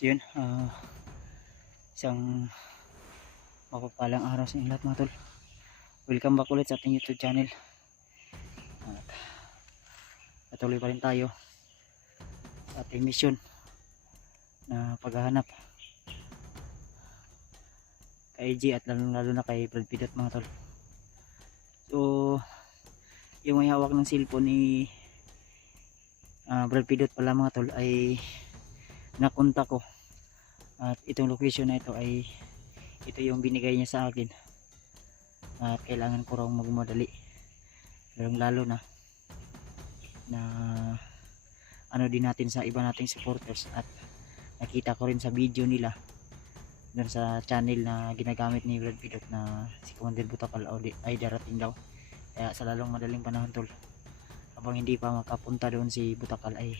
So yun, isang mapagpalang araw sa inyo lahat mga tol. Welcome back ulit sa ating YouTube channel. At patuloy pa rin tayo sa ating mission na paghahanap kay AJ at lalo na kay Brad Pidot mga tol. So yung may hawak ng cellphone ni Brad Pidot pala mga tol ay nakunta ko, at itong location na ito ay ito yung binigay niya sa akin, at kailangan ko raw magmadali, lalo na ano din natin sa iba nating supporters, at nakita ko rin sa video nila doon sa channel na ginagamit ni Brad Pidot na si Commander Butakal ay darating daw. Kaya sa lalong madaling panahon tol, habang hindi pa makapunta doon si Butakal ay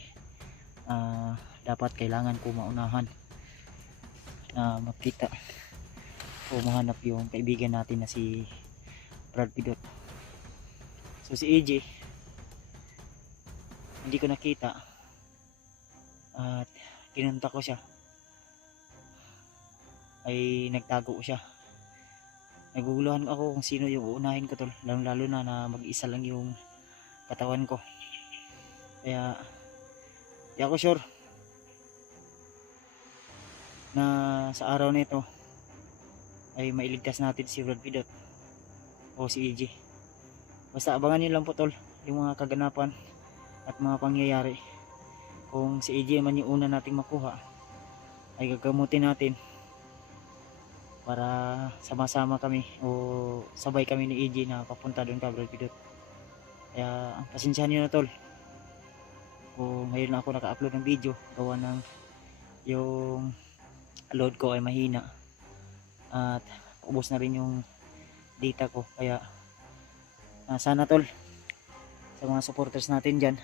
dapat kailangan ko maunahan na makita o mahanap yung kaibigan natin na si Brad Pidot. So si AJ hindi ko nakita at kinunta ko siya, ay nagtago siya. Naguguluhan ako kung sino yung uunahin ko tol, lalo na mag-isa lang yung katawan ko. Kaya di ako sure na sa araw na ito ay mailigtas natin si Brad Pidot o si AJ. Basta abangan nyo lang po tol yung mga kaganapan at mga pangyayari. Kung si AJ man yung una nating makuha, ay gagamutin natin para sama-sama kami o sabay kami ni AJ na papunta doon ka Brad Pidot. Kaya pasensyahan nyo na tol kung ngayon lang ako naka-upload ng video, gawa ng yung load ko ay mahina at ubos na rin yung data ko. Kaya sana tol sa mga supporters natin dyan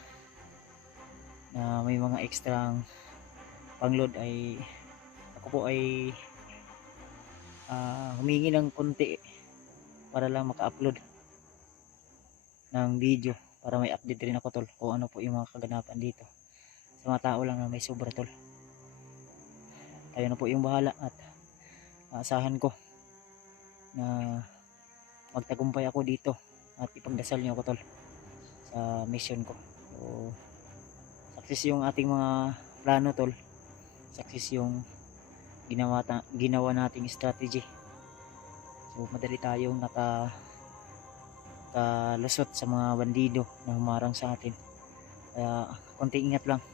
na may mga extra pang-load ay ako po ay humingi ng konti para lang maka-upload ng video, para may update rin ako tol kung ano po yung mga kaganapan dito sa mga tao lang na may sobra tol. Tayo na po yung bahala, at aasahan ko na magtagumpay ako dito at ipagdasal niyo ako tol sa mission ko. So success yung ating mga plano tol, success yung ginawa nating strategy. So madali tayong nakalusot sa mga bandido na humarang sa atin. Kaya konting ingat lang,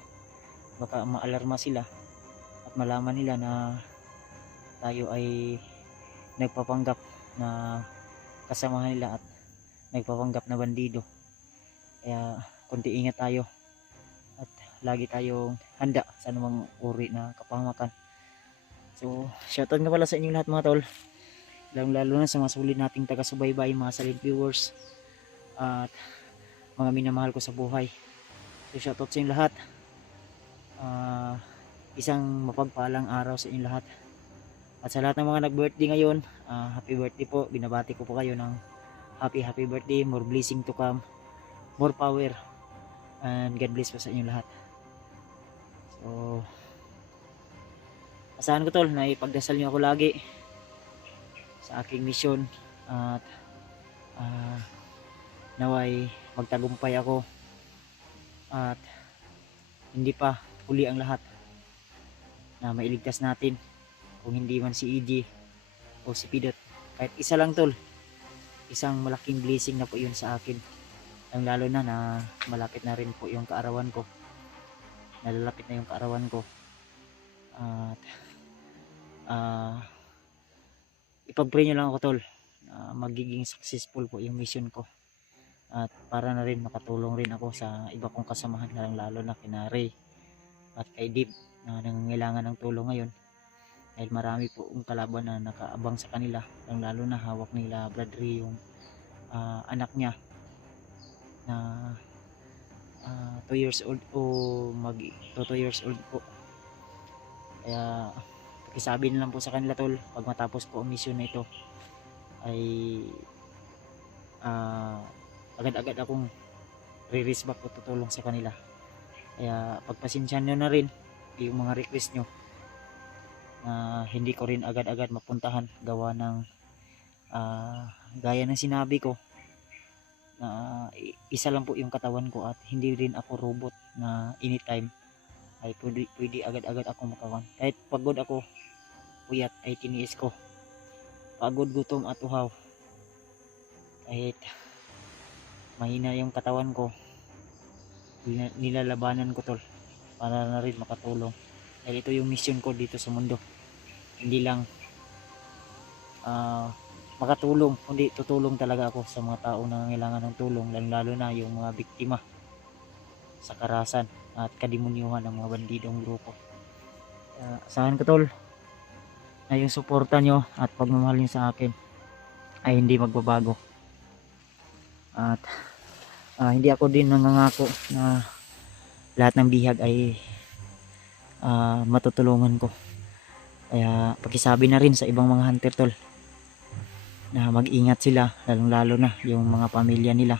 baka maalarma sila at malaman nila na tayo ay nagpapanggap na kasamahan nila at nagpapanggap na bandido. Kaya konti ingat tayo at lagi tayong handa sa anumang uri na kapahamakan. So shoutout nga pala sa inyong lahat mga tol, lalo na sa mga sulit nating taga-subaybay, mga silent viewers at mga minamahal ko sa buhay. So shoutout sa inyong lahat, isang mapagpalang araw sa inyong lahat. At sa lahat ng mga nag-birthday ngayon, happy birthday po. Binabati ko po kayo ng happy birthday, more blessing to come, more power, and God bless po sa inyong lahat. So asahan ko tol na ipagdasal nyo ako lagi sa aking mission, at naway magtagumpay ako at hindi pa huli ang lahat, na mailigtas natin kung hindi man si EJ o si Pidot. Kahit isa lang tol, isang malaking blessing na po yun sa akin, lalo na malapit na rin po yung kaarawan ko, nalalapit na yung kaarawan ko. At ipag-pray nyo lang ako tol na magiging successful po yung mission ko, at para na rin makatulong rin ako sa iba kong kasamahan, lalo na kina Ray at kay Deep na nangangailangan ng tulong ngayon, dahil marami po ang kalaban na nakaabang sa kanila, lalo na hawak nila Brad Ray yung anak niya na 2 years old o mag 2 years old po. Kaya pakisabi na lang po sa kanila tol, pag matapos po ang mission na ito ay agad-agad akong re-raise back o tutulong sa kanila. Kaya pagpasensyahan nyo na rin yung mga request nyo na hindi ko rin agad-agad mapuntahan gawa ng gaya ng sinabi ko na isa lang po yung katawan ko at hindi rin ako robot na anytime ay pwede agad-agad ako makawan. Kahit pagod ako, puyat ay tiniis ko. Pagod, gutom at uhaw, kahit mahina yung katawan ko, nilalabanan ko tol para na rin makatulong. Dahil ito yung mission ko dito sa mundo. Hindi lang makatulong, kundi tutulong talaga ako sa mga tao na nangailangan ng tulong, lalo na yung mga biktima sa karahasan at kadimunyuhan ng mga bandidong grupo. Asahan ko tol na yung suporta nyo at pagmamahal nyo sa akin ay hindi magbabago. At hindi ako din nangangako na lahat ng bihag ay matutulungan ko. Kaya pakisabi na rin sa ibang mga hunter tol na mag-ingat sila, lalong-lalo na yung mga pamilya nila.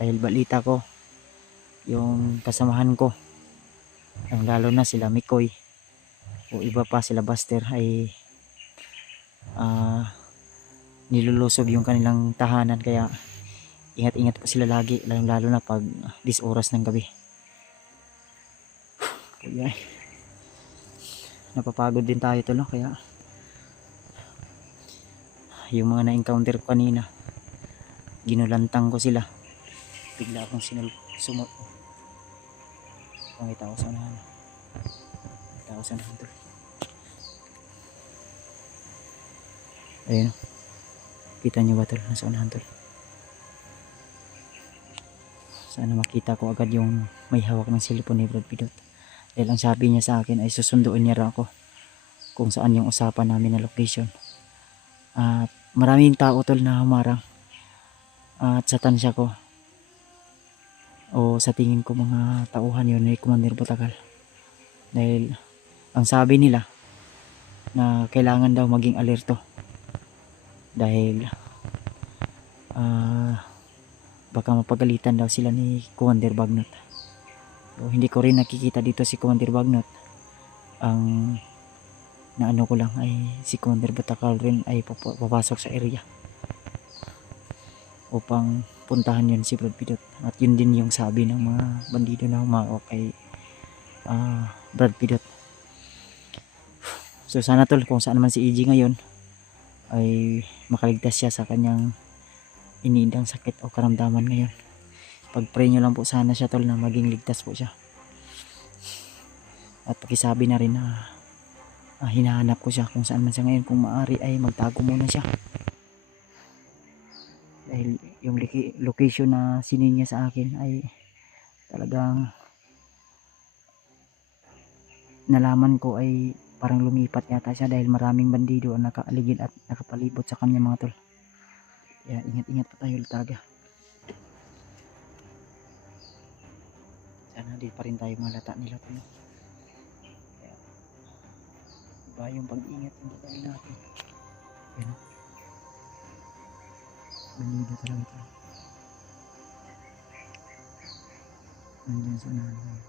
Dahil balita ko yung kasamahan ko, lalo na sila Mikoy o iba pa, sila Buster, ay nilulusob yung kanilang tahanan. Kaya ingat-ingat po sila lagi, lalong-lalo na pag 10 oras ng gabi. Kaya napapagod din tayo tol, no? Kaya yung mga na-encounter ko kanina, ginulantang ko sila, bigla akong sumot. Makita ko sa unahan, makita ko sa unahan tol. Ayun, kita nyo ba tol, nasa unahan tol. Sana makita ko agad yung may hawak ng cellphone ni Brad Pidot. Dahil ang sabi niya sa akin ay susunduin niya ako kung saan yung usapan namin na location. At maraming tao tol na humarang at sa tansya ko o sa tingin ko mga tauhan yun ni Commander Butagal. Dahil ang sabi nila na kailangan daw maging alerto dahil baka mapagalitan daw sila ni Commander Bagnot. So, hindi ko rin nakikita dito si Commander Bagnot. Ang naano ko lang ay si Commander Butagal rin ay papasok sa area upang puntahan yun si Brad Pidot. At yun din yung sabi ng mga bandido na humawak kay Brad Pidot. So sana tol, kung saan naman si EG ngayon ay makaligtas siya sa kanyang iniindang sakit o karamdaman ngayon. Pag-pray nyo lang po sana siya tol na maging ligtas po siya. At pakisabi na rin na hinahanap ko siya kung saan man siya ngayon. Kung maaari ay magtago muna siya, dahil yung location na sinin niya sa akin ay talagang nalaman ko ay parang lumipat yata siya dahil maraming bandido ang nakaaligid at nakapalibot sa kanya mga tol. Kaya ingat-ingat pa tayo Lutaga. Sana di pa rin tayo malata nila tol. Kaya iba yung pag-ingat yung gagawin natin. Yan, bandido talaga ito. Nandiyan sa unahan.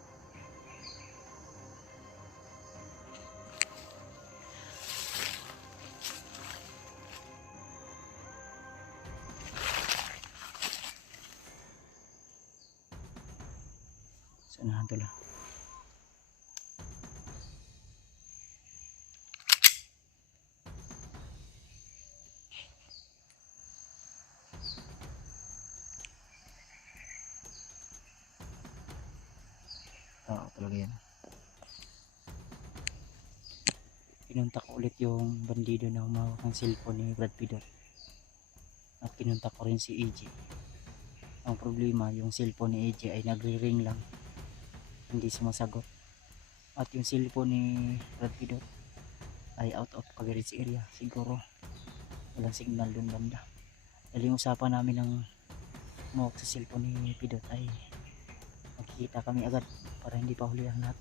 Sa unahan tol. Tao talaga yan. Pinunta ko ulit yung bandido na humawak ng cellphone ni Brad Pidot. At pinunta ko rin si EJ. Ang problema, yung cellphone ni EJ ay nagre-ring lang, hindi sumasagot. At yung cellphone ni Brad Pidot ay out of coverage area. Siguro walang signal dun banda. Dahil yung usapan namin ng humawak sa cellphone ni Pidot ay magkikita kami agad para hindi pa huli ang lahat.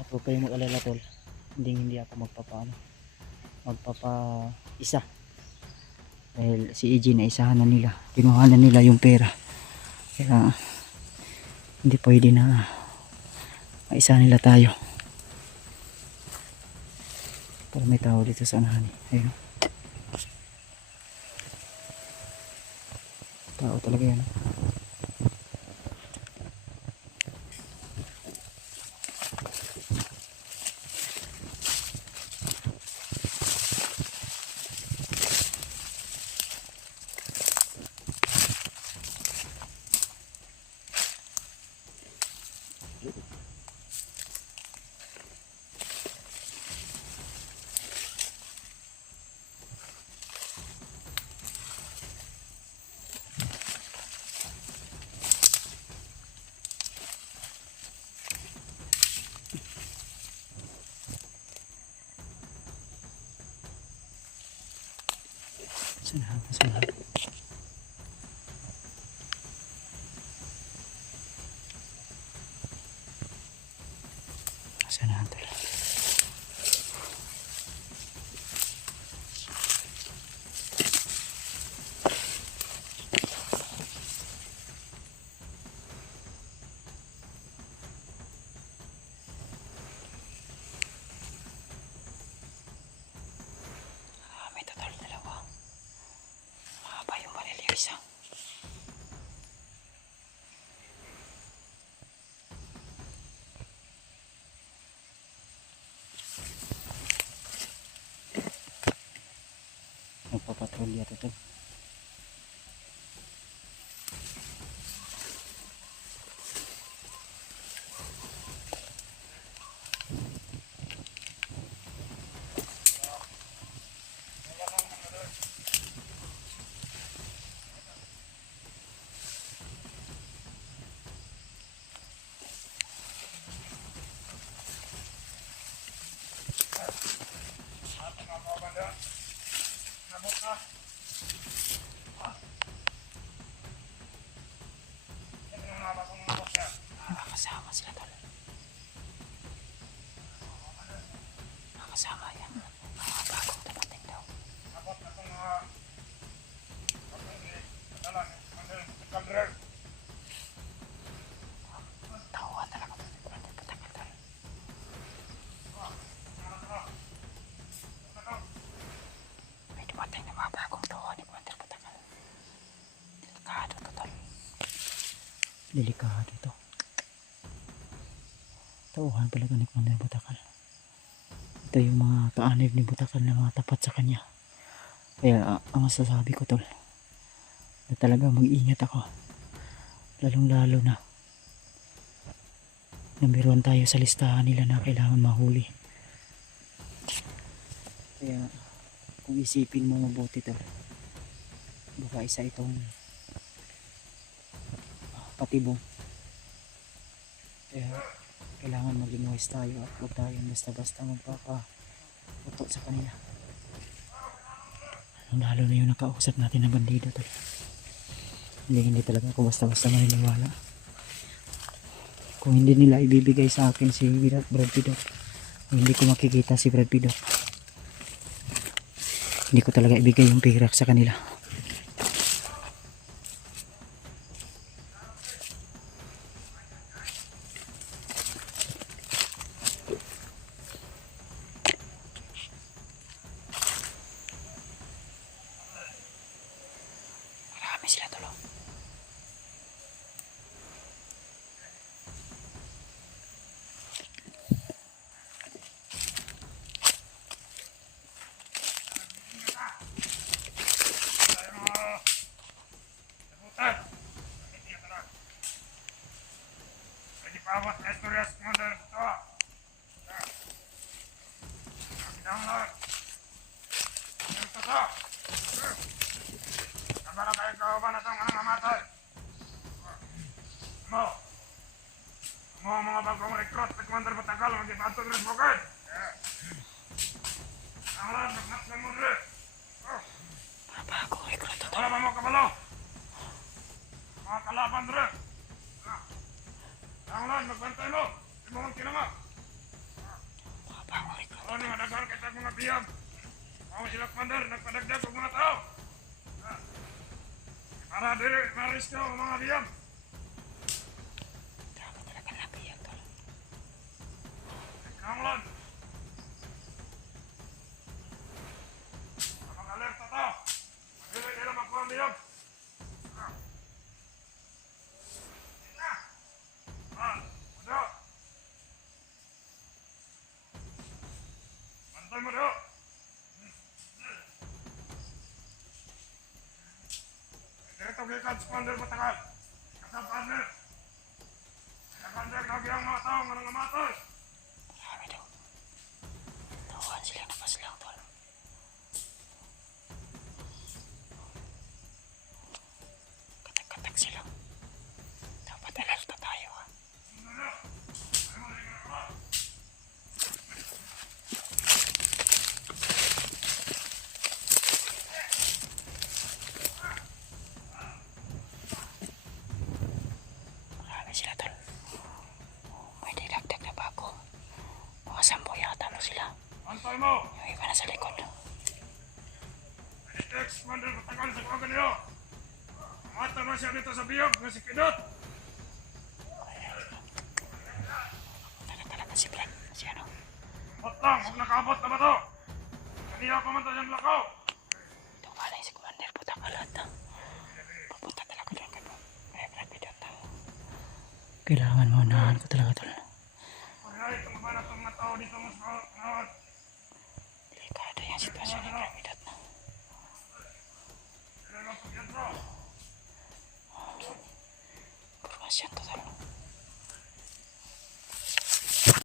At huwag kayong mag-alala tol, hindi ako magpapa-isa dahil si EJ na isahan na nila, kinuha na nila yung pera. Kaya hindi pwede na Maisa nila tayo. Para may tao dito sa anahan. Ayun. Tao talaga yan. Sanahan. Sanahan talaga. May total dalawa. Mahaba yung baril yung isa. Nagpapatrolya ito. Nakakasama sila tol. Nakakasama yan. Mga bagong dumating daw. Tawa talaga. Patagal tol. May dumating na mga bagong tawa ni Commander Patagal. Delikado to tol. Delikado ito. Tauhan talaga ni Commander Butakal. Ito yung mga kaanib ni Butakal na mga tapat sa kanya. Kaya ang masasabi ko tol, na talaga mag-iingat ako. Lalong lalo na meron tayo sa listahan nila na kailangan mahuli. Kaya kung isipin mo mabuti tol, baka isa itong patibong. Kaya kailangan maglingwis tayo at huwag tayong basta-basta magpapauto sa kanila. Lalo na yung nakausap natin na bandido tol. Hindi talaga ako basta-basta maniniwala. Kung hindi nila ibibigay sa akin si Brad Pidot, hindi ko makikita si Brad Pidot, hindi ko talaga ibigay yung pira sa kanila. Marami sila tol. Vamos, esto es Commander. Para tayo kauban na itong namatay. Mo ang mga bagong recruit sa Commander Batagal mag-ipato rin bukid. Ang lang, nagnat na mo rin. Mga bagong recruit tol. Wala ba mo kabalo? Mga kalaban rin. Ang lang, magbantay mo. Di mo mong kinama. Mga bagong recruit. Ano nga dagan kita mga biyam. Ako sila Commander, nagpadagdag ang mga tao. Para diri, maris ka ang mga biyam. Grabe talaga laki yan tol. Antay mo daw. Dito gikan sa Commander Matagal. Kasang partner. Commander, lagi ang mga tao nga nangamatay. Marami daw. Tawahan sila na pas lang tol. Katak-katak sila. Dapat alerta tayo ha. Marami sila tol. May didagdag na bago. Mga 10 yata mo sila. Antay mo. Yung iba na sa likod. Ex-Commander Matagal sa kawagan niyo. Mata na siya dito sa biyog nga si Pidot. Punta na talaga si Brad. Si ano? Bot lang, huwag nakaabot na ba to? Kanina pa man tayo ang lakaw. Itong malay si Commander. Puta ka lahat na. Papunta talaga doon kay Brad Pidot na. Kailangan maunahan ko talaga tol. Pagkaya itong mga itong mga tao dito mas kaawat. Delikado yung sitwasyon ni Brad Pidot na. Kailangan pagyanto. Kurmasyon to tol.